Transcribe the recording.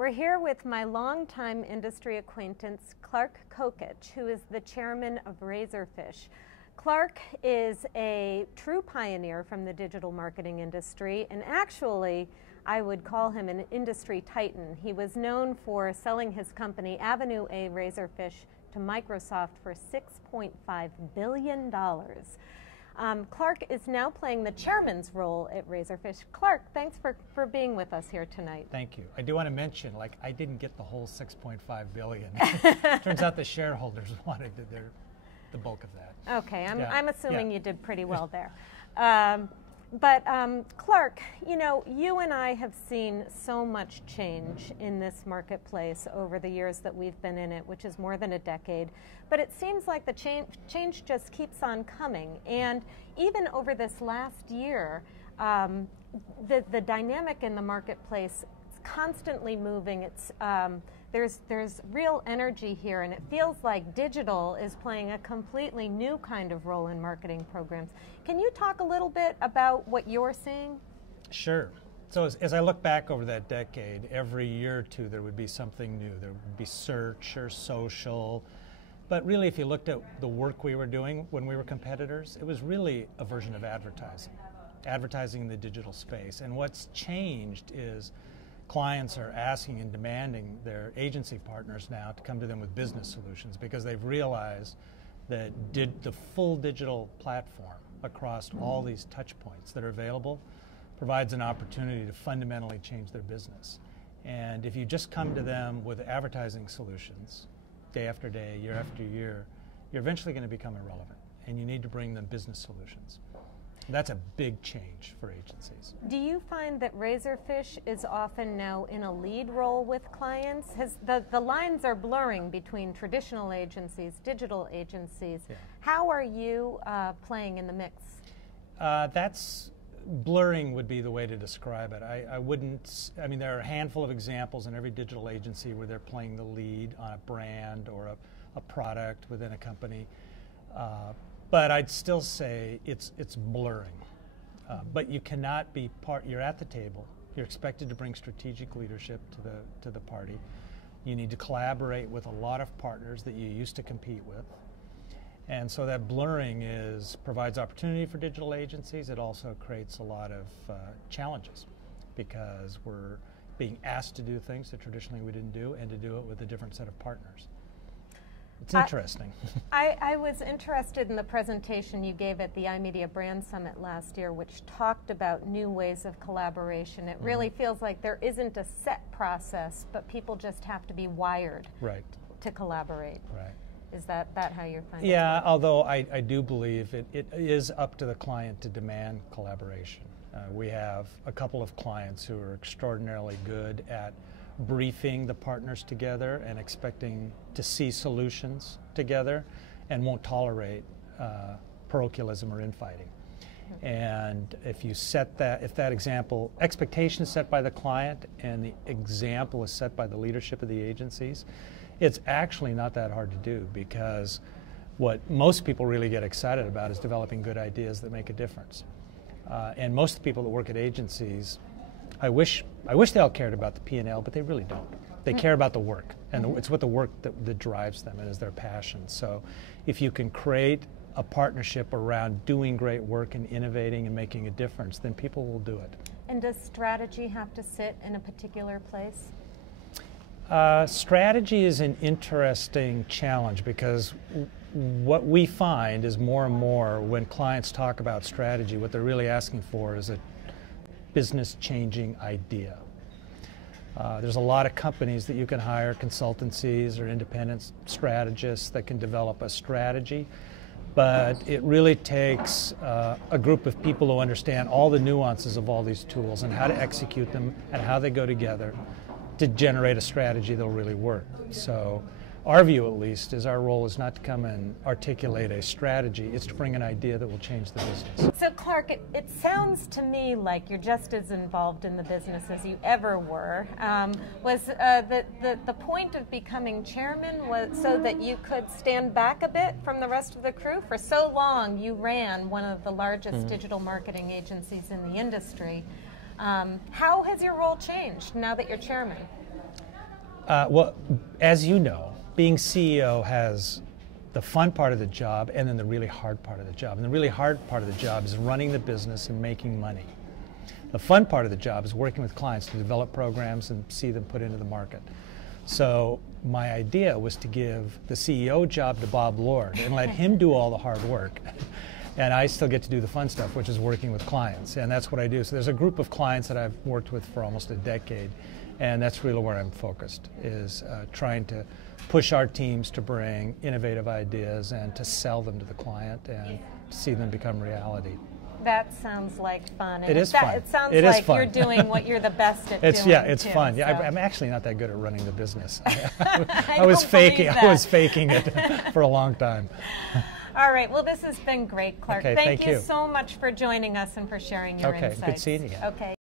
We're here with my longtime industry acquaintance, Clark Kokich, who is the chairman of Razorfish. Clark is a true pioneer from the digital marketing industry, and actually, I would call him an industry titan. He was known for selling his company, Avenue A Razorfish, to Microsoft for $6.5 billion. Clark is now playing the chairman's role at Razorfish. Clark, thanks for being with us here tonight. Thank you. I do want to mention, I didn't get the whole $6.5 billion. Turns out the shareholders wanted the bulk of that. Okay, I'm assuming you did pretty well there. But Clark, you and I have seen so much change in this marketplace over the years that we've been in it, which is more than a decade. But it seems like the change just keeps on coming. And even over this last year, the dynamic in the marketplace is constantly moving. There's real energy here, and it feels like digital is playing a completely new kind of role in marketing programs. Can you talk a little bit about what you're seeing? Sure. So as I look back over that decade, every year or two there would be something new. There would be search or social. But really, if you looked at the work we were doing when we were competitors, it was really a version of advertising in the digital space. And what's changed is clients are asking and demanding their agency partners now to come to them with business solutions because they've realized that the full digital platform across all these touch points that are available provides an opportunity to fundamentally change their business. And if you just come to them with advertising solutions day after day, year after year, you're eventually going to become irrelevant, and you need to bring them business solutions. That's a big change for agencies. Do you find that Razorfish is often now in a lead role with clients? The lines are blurring between traditional agencies, digital agencies. Yeah. How are you playing in the mix? Blurring would be the way to describe it. I mean, there are a handful of examples in every digital agency where they're playing the lead on a brand or a product within a company. But I'd still say it's blurring. But you cannot be you're at the table. You're expected to bring strategic leadership to the party. You need to collaborate with a lot of partners that you used to compete with. And so that blurring provides opportunity for digital agencies. It also creates a lot of challenges because we're being asked to do things that traditionally we didn't do, and to do it with a different set of partners. It's interesting. I was interested in the presentation you gave at the iMedia Brand Summit last year, which talked about new ways of collaboration. It really feels like there isn't a set process, but people just have to be wired to collaborate. Right. Is that how you're finding it? Yeah, although I do believe it is up to the client to demand collaboration. We have a couple of clients who are extraordinarily good at briefing the partners together and expecting to see solutions together, and won't tolerate parochialism or infighting. And if that expectation is set by the client and the example is set by the leadership of the agencies, it's actually not that hard to do, because what most people really get excited about is developing good ideas that make a difference. And most of the people that work at agencies, I wish they all cared about the P&L, but they really don't. They care about the work, and it's what the work that drives them and is their passion. So if you can create a partnership around doing great work and innovating and making a difference, then people will do it. And does strategy have to sit in a particular place? Strategy is an interesting challenge, because what we find is more and more when clients talk about strategy, what they're really asking for is a business-changing idea. There's a lot of companies that you can hire, consultancies or independent strategists that can develop a strategy, but it really takes a group of people who understand all the nuances of all these tools and how to execute them and how they go together to generate a strategy that'll really work. So our view, at least, is our role is not to come and articulate a strategy, it's to bring an idea that will change the business. So Clark, it sounds to me like you're just as involved in the business as you ever were. Was the point of becoming chairman was so that you could stand back a bit from the rest of the crew? For so long you ran one of the largest digital marketing agencies in the industry. How has your role changed now that you're chairman? Well, as you know, being CEO has the fun part of the job and then the really hard part of the job. And the really hard part of the job is running the business and making money. The fun part of the job is working with clients to develop programs and see them put into the market. So my idea was to give the CEO job to Bob Lord and let him do all the hard work. And I still get to do the fun stuff, which is working with clients. And that's what I do. So there's a group of clients that I've worked with for almost a decade. And that's really where I'm focused, is trying to push our teams to bring innovative ideas and to sell them to the client and see them become reality. That sounds like fun. And it is fun. It sounds it like is fun. you're doing what you're the best at doing. Yeah, it's too, fun. Yeah, so. I'm actually not that good at running the business. I was faking. that. I was faking it for a long time. All right. Well, this has been great, Clark. Okay, thank you you so much for joining us and for sharing your insights. Okay, good seeing you again. Okay.